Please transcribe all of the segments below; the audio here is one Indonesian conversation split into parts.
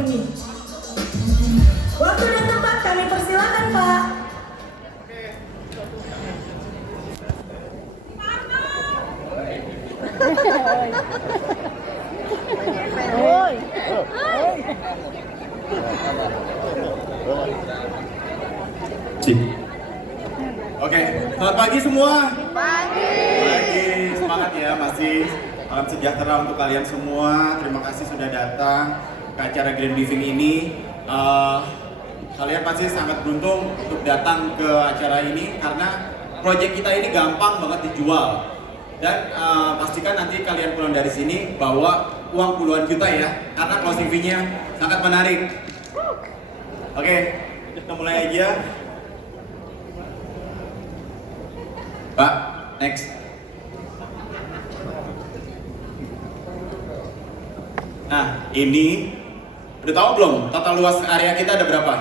berbunyi. Waktu dan tempat kami persilakan, Pak. Cik. Oke, selamat pagi semua. Pagi. Pagi, semangat ya, masih salam sejahtera untuk kalian semua. Terima kasih sudah datang ke acara Grand Briefing ini. Kalian pasti sangat beruntung untuk datang ke acara ini karena proyek kita ini gampang banget dijual. Dan pastikan nanti kalian pulang dari sini bawa uang puluhan juta ya, karena closing fee-nya sangat menarik. Oke, kita mulai aja. Pak, next. Nah, ini udah tahu belum total luas area kita ada berapa?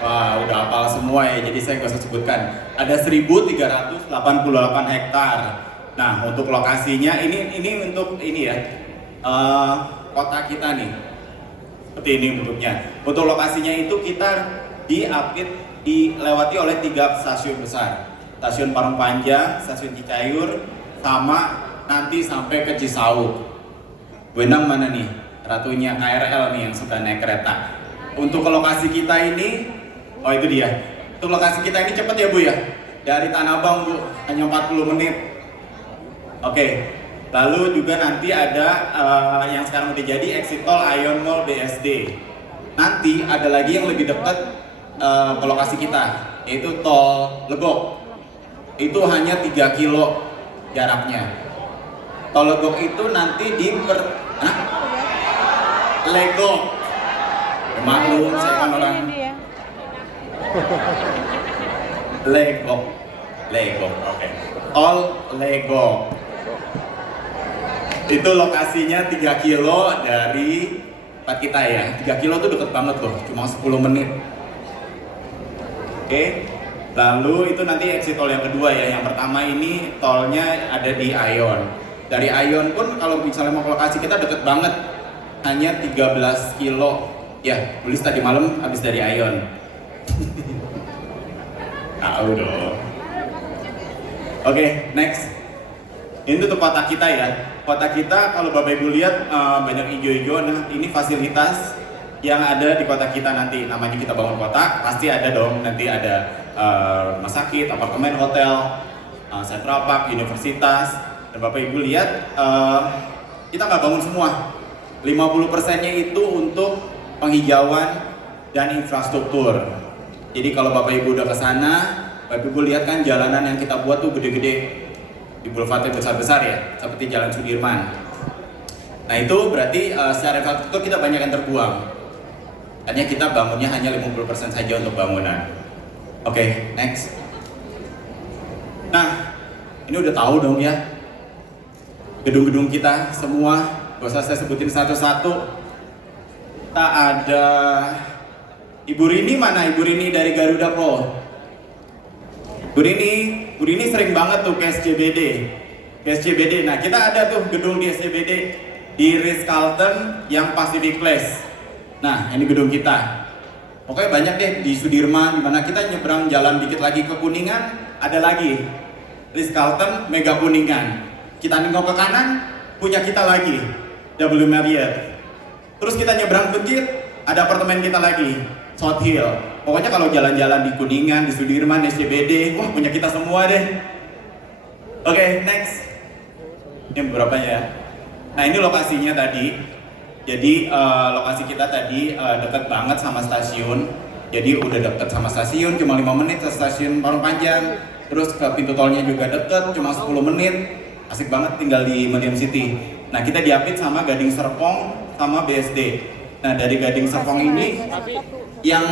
Wah, udah hafal semua ya, jadi saya nggak usah sebutkan. Ada 1.388 hektar. Nah, untuk lokasinya ini untuk ini ya, kota kita nih. Seperti ini bentuknya. Untuk lokasinya itu kita dilewati oleh 3 stasiun besar. Stasiun Parung Panjang, Stasiun Cicayur, sama nanti sampai ke Cisauk. Bu Endang mana nih? Ratunya KRL nih yang suka naik kereta. Untuk ke lokasi kita ini, oh itu dia. Untuk lokasi kita ini cepet ya Bu ya? Dari Tanah Abang Bu, hanya 40 menit. Oke, lalu juga nanti ada yang sekarang udah jadi exit tol Ion Mall BSD. Nanti ada lagi yang lebih dekat ke lokasi kita, yaitu tol Legok. Itu hanya 3 kilo jaraknya. Tol Legok itu nanti Legok. Maklum, saya kan orang Legok, oke. Tol Legok. Itu lokasinya 3 kilo dari tempat kita ya. 3 kilo tuh deket banget loh, cuma 10 menit. Oke. Lalu itu nanti exit tol yang kedua ya. Yang pertama ini tolnya ada di Ion. Dari Ion pun kalau misalnya mau ke lokasi kita deket banget. Hanya 13 kilo. Ya, tulis tadi malam habis dari Ion. Tahu dong. Oke, next. Ini tuh kota kita ya. Kota kita kalau Bapak Ibu lihat banyak hijau-hijau. Nah, ini fasilitas yang ada di kota kita nanti. Namanya kita bangun kota, pasti ada dong. Nanti ada rumah sakit, apartemen, hotel, Central Park, universitas. Dan Bapak Ibu lihat kita nggak bangun semua. 50%-nya itu untuk penghijauan dan infrastruktur. Jadi kalau Bapak Ibu udah ke sana, Bapak Ibu lihat kan jalanan yang kita buat tuh gede-gede. Di boulevard besar-besar ya, seperti Jalan Sudirman. Nah itu berarti secara infrastruktur kita banyak yang terbuang. Hanya kita bangunnya hanya 50% saja untuk bangunan. Oke, next. Nah, ini udah tahu dong ya. Gedung-gedung kita semua, gak usah saya sebutin satu-satu. Kita ada Ibu Rini mana? Ibu Rini dari Garuda Pro. Bu Rini sering banget tuh ke SCBD. Nah kita ada tuh gedung di SCBD di Ritz-Carlton yang Pacific Place. Nah ini gedung kita. Pokoknya banyak deh di Sudirman, dimana kita nyebrang jalan dikit lagi ke Kuningan, ada lagi Ritz-Carlton Mega Kuningan. Kita nengok ke kanan, punya kita lagi W Marriott. Terus kita nyebrang dikit, ada apartemen kita lagi, South Hill. Pokoknya kalau jalan-jalan di Kuningan, di Sudirman, di SCBD, wah punya kita semua deh. Oke, next. Ini beberapa ya. Nah ini lokasinya tadi. Jadi lokasi kita tadi dekat banget sama stasiun. Jadi udah deket sama stasiun, cuma 5 menit ke stasiun Parung Panjang. Terus ke pintu tolnya juga deket, cuma 10 menit. Asik banget tinggal di Medium City. Nah kita diapit sama Gading Serpong sama BSD. Nah dari Gading Serpong ini yang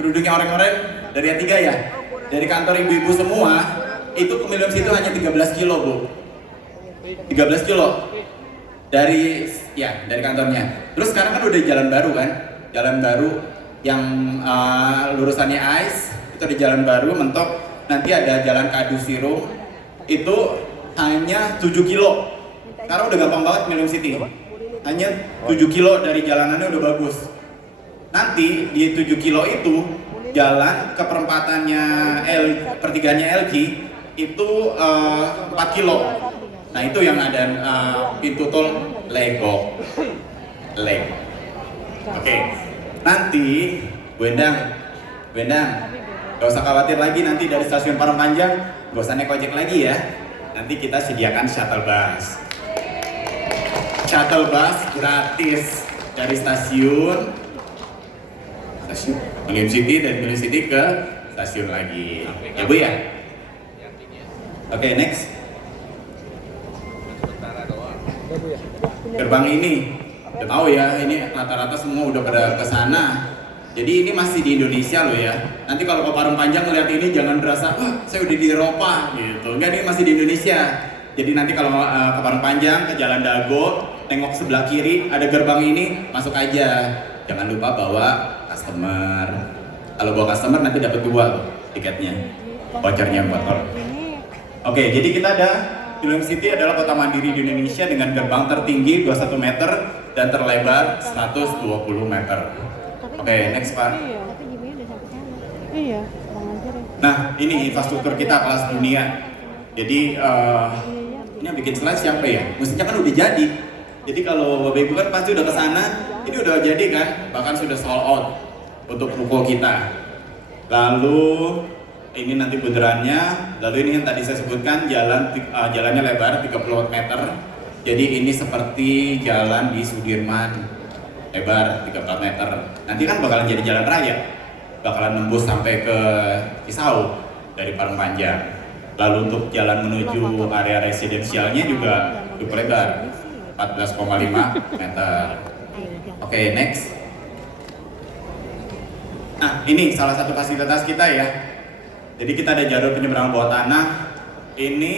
penduduknya orang-orang dari A3 ya, dari kantor ibu-ibu semua, itu ke Medium City hanya 13 kilo Bu. 13 kilo dari kantornya. Terus sekarang kan udah jalan baru kan, jalan baru yang lurusannya AIS, itu ada jalan baru mentok. Nanti ada jalan Kadu Sirung, itu hanya 7 kilo. Sekarang udah gampang banget Medium City. hanya 7 kilo dari jalanannya udah bagus. Nanti di 7 kilo itu jalan ke perempatannya pertigaannya LG itu 4 kilo. Nah itu yang ada pintu tol Legok. Oke. Nanti Bu Endang, gak usah khawatir lagi nanti dari stasiun Parungpanjang, gak usah naik ojek lagi ya. Nanti kita sediakan shuttle bus. Shuttle bus gratis dari stasiun Millennium City, dari Millennium City ke stasiun lagi. Ya Bu ya? Oke, next. Gerbang ini, udah tahu ya, ini rata-rata semua udah pada ke sana. Jadi ini masih di Indonesia loh ya. Nanti kalau ke Parungpanjang ngeliat ini jangan berasa, wah saya udah di Eropa gitu. Enggak, ini masih di Indonesia. Jadi nanti kalau ke Parungpanjang, ke Jalan Dago, tengok sebelah kiri ada gerbang ini, masuk aja. Jangan lupa bawa customer. Kalau bawa customer nanti dapat 2 tuh tiketnya, vouchernya 4 orang. Oke, jadi kita ada Millennium City adalah kota mandiri di Indonesia dengan gerbang tertinggi 21 meter dan terlebar 120 meter. Oke, next Pak. Nah, ini infrastruktur kita kelas dunia. Jadi ini yang bikin slide siapa ya? Mestinya kan udah jadi. Jadi kalau Bapak Ibu kan pasti udah kesana, ini udah jadi kan? Bahkan sudah sold out untuk ruko kita. Lalu ini nanti bundarannya. Lalu ini yang tadi saya sebutkan jalannya lebar 30 meter. Jadi ini seperti jalan di Sudirman. Lebar 34 meter. Nanti kan bakalan jadi jalan raya, bakalan nembus sampai ke Kisau dari Parungpanjang. Lalu untuk jalan menuju area residensialnya juga cukup lebar, 14,5 meter. Oke, next. Nah, ini salah satu fasilitas kita ya. Jadi kita ada jalur penyeberangan bawah tanah. Ini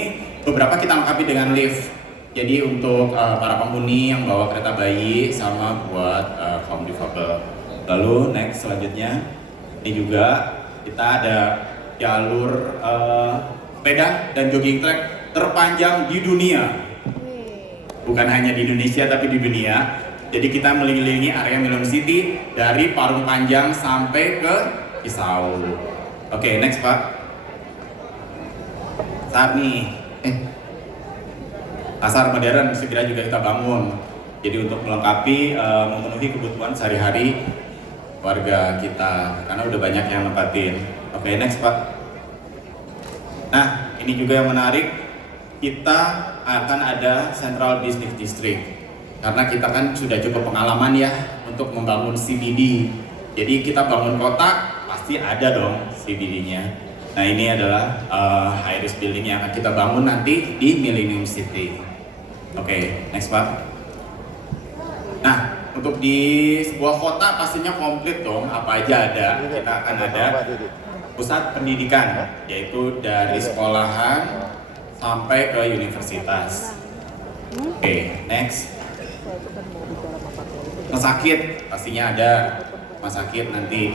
beberapa kita lengkapi dengan lift. Jadi untuk para penghuni yang bawa kereta bayi sama buat kaum difabel. Lalu next selanjutnya, ini juga kita ada jalur sepeda dan jogging track terpanjang di dunia. Bukan hanya di Indonesia tapi di dunia. Jadi kita mengelilingi area Millennium City dari Parungpanjang sampai ke Kisau. Oke, next Pak. Saat nih. Pasar modern segera juga kita bangun. Jadi untuk melengkapi, memenuhi kebutuhan sehari-hari warga kita, karena udah banyak yang nempatin. Oke, next Pak. Nah, ini juga yang menarik, kita akan ada Central Business District. Karena kita kan sudah cukup pengalaman ya untuk membangun CBD. Jadi kita bangun kota, pasti ada dong CBD-nya. Nah ini adalah high-rise building yang akan kita bangun nanti di Millennium City. Oke, next Pak. Nah, untuk di sebuah kota pastinya komplit dong, apa aja ada. Kita akan ada pusat pendidikan, yaitu dari sekolahan sampai ke universitas. Oke, next. Rumah sakit, pastinya ada rumah sakit nanti.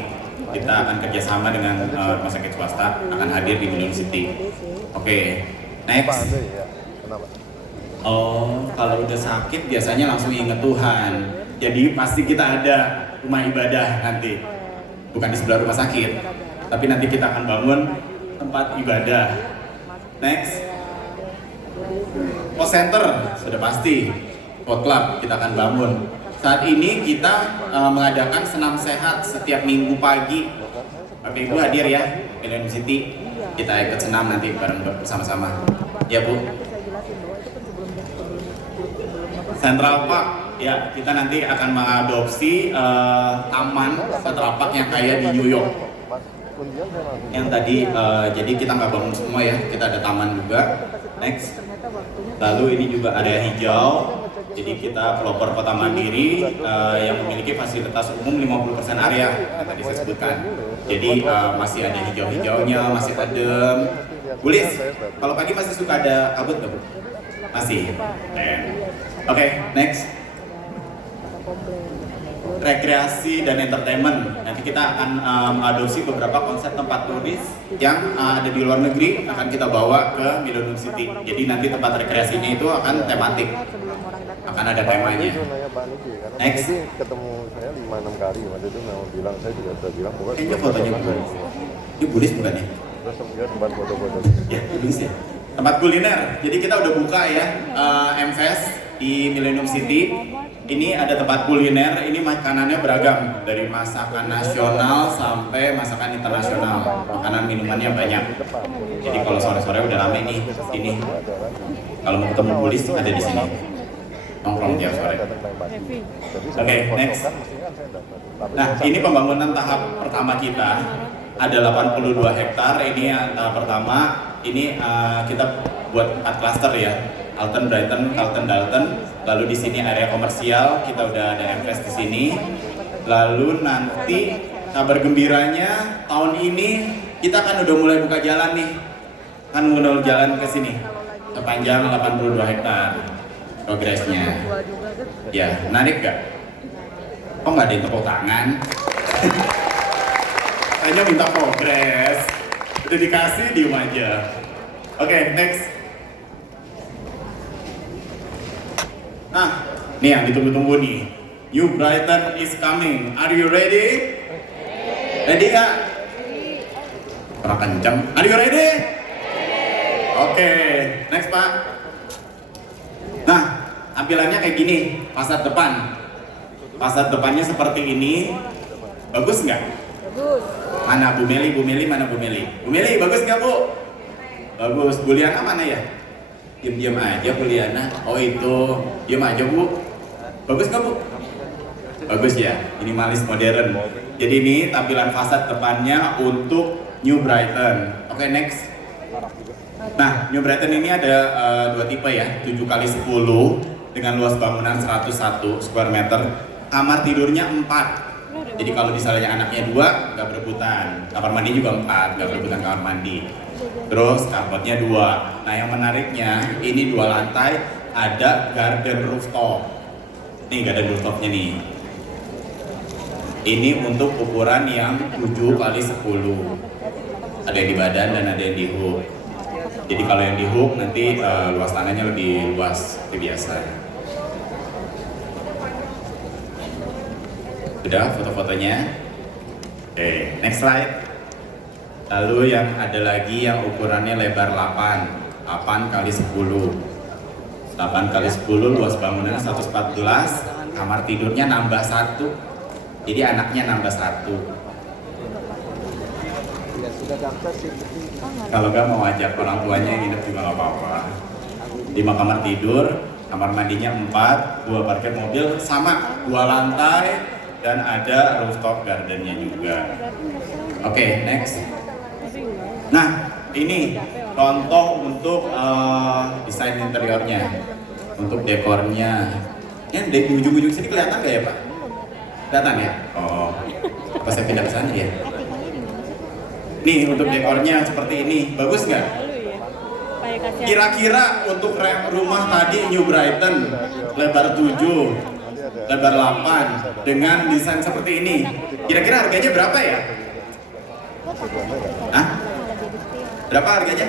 Kita akan kerjasama dengan rumah sakit swasta, akan hadir di Millennium City. Oke, next. Oh, kalau udah sakit biasanya langsung inget Tuhan. Jadi pasti kita ada rumah ibadah nanti. Bukan di sebelah rumah sakit, tapi nanti kita akan bangun tempat ibadah. Next. Post center, sudah pasti. Sport club kita akan bangun. Saat ini kita mengadakan senam sehat setiap minggu pagi. Bapak Ibu hadir ya, Millennium City. Kita ikut senam nanti bareng bersama-sama. Ya Bu. Central Park, ya kita nanti akan mengadopsi taman Central Park yang kayak di New York. Yang tadi, jadi kita nggak bangun semua ya, kita ada taman juga. Next. Lalu ini juga area hijau. Jadi kita pelopor kota mandiri yang memiliki fasilitas umum 50% area yang tadi saya sebutkan. Jadi masih ada hijau-hijaunya, masih adem. Bulis, kalau pagi masih suka ada kabut nggak Bu? Masih. Oke, next. Rekreasi dan entertainment. Nanti kita akan mengadopsi beberapa konsep tempat turis yang ada di luar negeri akan kita bawa ke Millennium City. Jadi nanti tempat rekreasinya itu akan tematik. akan ada temanya. Nanya Pak Niki, karena Pak Next. Niki ketemu saya 5-6 kali, waktu itu memang bilang, saya juga sudah bilang pokoknya Kayaknya fotonya Bulis. Ini Bulis bukan ya? terus kemudian tempat foto-foto. Ya, Bulis ya. Tempat kuliner. Jadi kita udah buka ya M-Fest di Millennium City. Ini ada tempat kuliner. Ini makanannya beragam dari masakan nasional sampai masakan internasional. Makanan minumannya banyak. Jadi kalau sore-sore udah rame nih ini. Kalau mau ketemu Bulis ada di sini. Nongkrong tiap sore. Oke, next. Nah, ini pembangunan tahap pertama kita. Ada 82 hektar. Ini yang tahap pertama. Ini kita buat 4 klaster ya. Alton, Brighton, Carlton, Dalton. Lalu di sini area komersial, kita udah ada M-Fest di sini. Lalu nanti kabar gembiranya tahun ini kita kan udah mulai buka jalan nih. Kan mulai jalan ke sini sepanjang 82 hektar progresnya. Ya, menarik gak? Kok nggak ada yang tepuk tangan? Kayaknya minta progres. Udah dikasih, diem aja. Oke, next. Nah, nih yang ditunggu-tunggu nih. New Brighton is coming. Are you ready? Ready nggak? Kurang kenceng. Are you ready? Oke, next Pak. Nah, tampilannya kayak gini, fasad depan. Fasad depannya seperti ini. Bagus nggak? Bagus. Mana Bu Meli, Bu Meli, mana Bu Meli? Bu Meli, bagus nggak Bu? Bagus. Bu Liana mana ya? Diam-diam aja Bu Liana. Oh itu, diam aja Bu. Bagus nggak Bu? Bagus ya, minimalis modern. Jadi ini tampilan fasad depannya untuk New Brighton. Oke, next. Nah, New Brighton ini ada dua tipe ya, 7x10 dengan luas bangunan 101 square meter. Kamar tidurnya 4. Jadi kalau misalnya anaknya 2, nggak berebutan. Kamar mandi juga 4, nggak berebutan kamar mandi. Terus carportnya 2. Nah yang menariknya, ini 2 lantai, ada garden rooftop. Nih garden rooftopnya nih. Ini untuk ukuran yang 7x10. Ada yang di badan dan ada yang di hook. Jadi kalau yang di hook nanti luas tanahnya lebih luas seperti biasa. Udah foto-fotonya. Oke, next slide. Lalu yang ada lagi yang ukurannya lebar 8 kali 10. 8 kali 10 luas bangunannya 114, kamar tidurnya nambah 1. Jadi anaknya nambah 1. Kalau nggak mau ajak orang tuanya yang nginep juga nggak apa-apa. 5 kamar tidur, kamar mandinya 4, 2 parkir mobil sama 2 lantai dan ada rooftop gardennya juga. Oke, next. Nah, ini contoh untuk desain interiornya, untuk dekornya. Ini di ujung-ujung sini kelihatan nggak ya Pak? Kelihatan ya? Oh, apa saya pindah ke sana ya? Nih untuk dekornya seperti ini, bagus nggak? Kira-kira untuk rumah tadi New Brighton lebar 7, lebar 8 dengan desain seperti ini, kira-kira harganya berapa ya? Hah? Berapa harganya?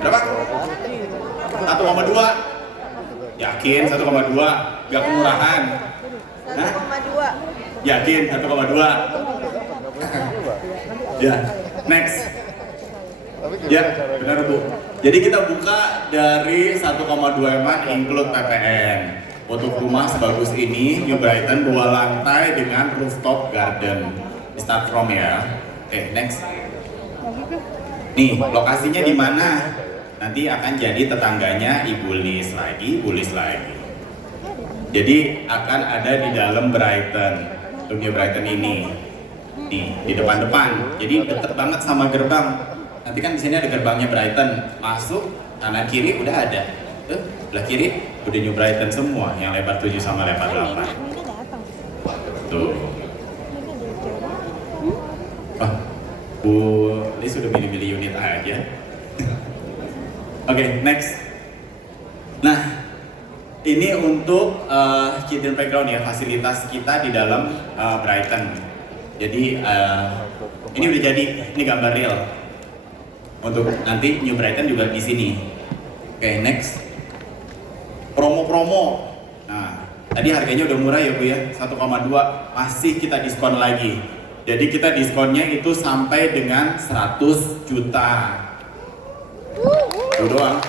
Berapa? 1,2? Yakin 1,2? Gak kemurahan? 1,2. Yakin 1,2? Ya, next. Ya, benar Bu. Jadi kita buka dari 1,2 M include PPN. Untuk rumah sebagus ini, New Brighton 2 lantai dengan rooftop garden. Start from ya. Oke, next. Nih, lokasinya di mana? Nanti akan jadi tetangganya Ibu Lis lagi, Bu Lis lagi. Jadi akan ada di dalam Brighton, untuk New Brighton ini. Nih, di depan-depan. Jadi deket banget sama gerbang. Nanti kan di sini ada gerbangnya Brighton. Masuk, kanan kiri udah ada. Tuh, belah kiri udah New Brighton semua, yang lebar 7 sama lebar 8. Tuh. Oh, Bu Lis sudah milih-milih unit aja. Oke, next. Nah, ini untuk children playground ya, fasilitas kita di dalam Brighton. Jadi ini udah jadi, ini gambar real. Untuk nanti New Brighton juga di sini. Oke, next. Promo-promo. Nah, tadi harganya udah murah ya Bu ya, 1,2, masih kita diskon lagi. Jadi kita diskonnya itu sampai dengan 100 juta. Itu doang.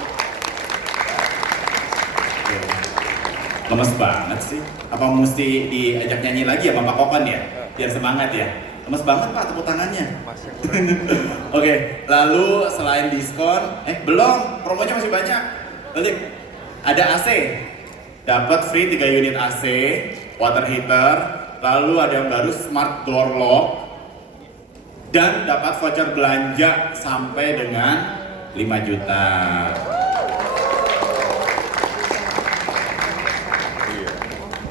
Lemes banget sih. Apa mesti diajak nyanyi lagi ya Bapak Kokon ya? Biar semangat ya. Lemes banget Pak tepuk tangannya. Oke, lalu selain diskon, belum, promonya masih banyak. Nanti ada AC, dapat free 3 unit AC, water heater, lalu ada yang baru smart door lock, dan dapat voucher belanja sampai dengan 5 juta.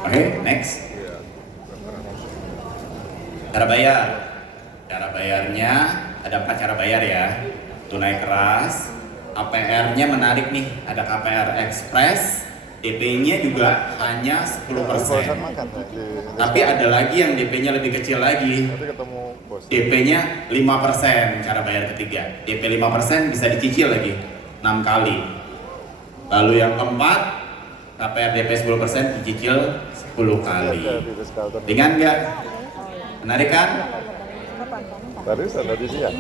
Oke, next. Cara bayar. Cara bayarnya ada 4 cara bayar ya. Tunai keras, APR-nya menarik nih. Ada KPR Express, DP-nya juga hanya 10%. Tapi ada lagi yang DP-nya lebih kecil lagi. DP-nya 5%, cara bayar ketiga. DP 5% bisa dicicil lagi 6 kali. Lalu yang keempat, KPR DP 10% dicicil 10 kali. Ringan nggak? Menarik kan? Tadi sih ya.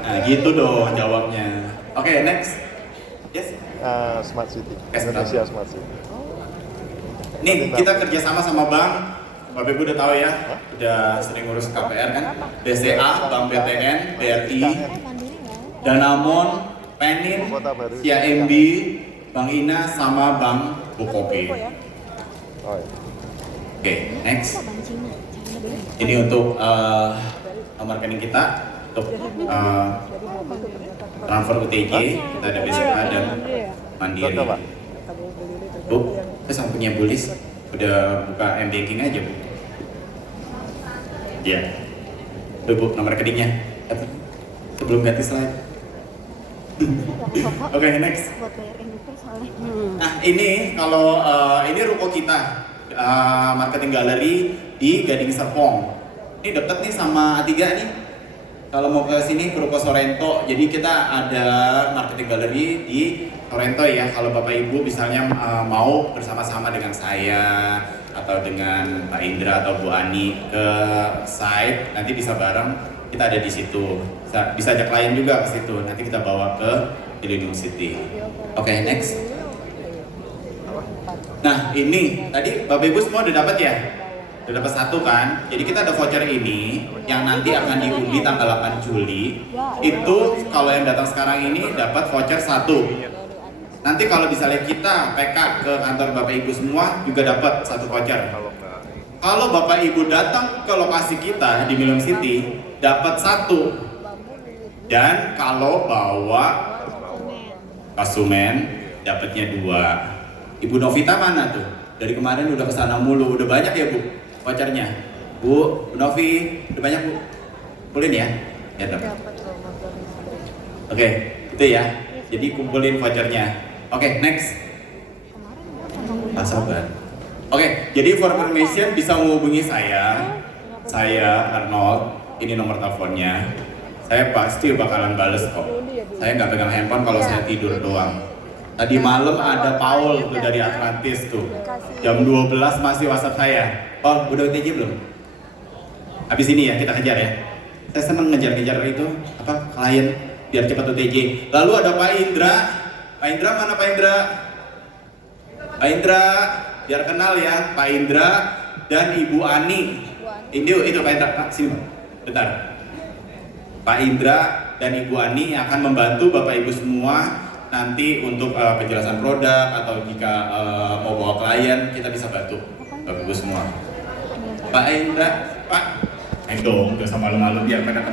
Nah gitu dong jawabnya. Oke, next. Yes. Smart City. Indonesia Smart City. Nih kita kerjasama sama bank. Bapak Ibu udah tahu ya, udah sering ngurus KPR kan? BCA, Bank BTN, BRI, Danamon, Penin, CIMB, Bank Ina, sama Bank Bukopin. Oh, iya. Oke, next. Ini untuk nomor rekening kita untuk transfer UTJ. Kita ada BCA dan Mandiri. Bu, saya sama punya Bulis udah buka M-Banking aja Bu. Ya, tuh Bu nomor rekeningnya. Sebelum ganti slide. Oke, next. Nah ini kalau ini ruko kita. Marketing Gallery di Gading Serpong. Ini deket nih sama A3 nih. Kalau mau ke sini ke Ruko Sorrento. Jadi kita ada Marketing Gallery di Sorrento ya. Kalau Bapak Ibu misalnya mau bersama-sama dengan saya atau dengan Pak Indra atau Bu Ani ke site, nanti bisa bareng. Kita ada di situ. Bisa ajak klien juga ke situ. Nanti kita bawa ke Millennium City. Oke, next. Nah ini tadi Bapak Ibu semua udah dapat ya? Udah dapat 1 kan? Jadi kita ada voucher ini yang nanti akan diundi tanggal 8 Juli. Itu kalau yang datang sekarang ini dapat voucher 1. Nanti kalau misalnya kita PK ke kantor Bapak Ibu semua juga dapat 1 voucher. Kalau Bapak Ibu datang ke lokasi kita di Millennium City dapat 1. Dan kalau bawa konsumen dapatnya 2. Ibu Novita mana tuh? Dari kemarin udah kesana mulu, udah banyak ya Bu vouchernya? Bu Novi, udah banyak Bu? Kumpulin ya? Ya dapat. Oke, itu ya. Jadi kumpulin vouchernya. Oke, next. Tak sabar. Oke, jadi for information bisa menghubungi saya Arnold. Ini nomor teleponnya. Saya pasti bakalan bales kok. Saya nggak pegang handphone kalau saya tidur doang. Tadi malam ada Paul tuh dari Atlantis tuh. Jam 12 masih WhatsApp saya. Paul, udah UTJ belum? Habis ini ya kita kejar ya. Saya seneng ngejar-ngejar itu klien biar cepat UTJ. Lalu ada Pak Indra. Pak Indra mana Pak Indra? Pak Indra, biar kenal ya. Pak Indra dan Ibu Ani. Itu Pak Indra. Sini Pak. Bentar. Pak Indra dan Ibu Ani akan membantu Bapak Ibu semua nanti untuk penjelasan produk atau jika mau bawa klien kita bisa bantu Bapak Ibu semua. Pak Indra, Pak, dong, gak sama malu-malu biar mereka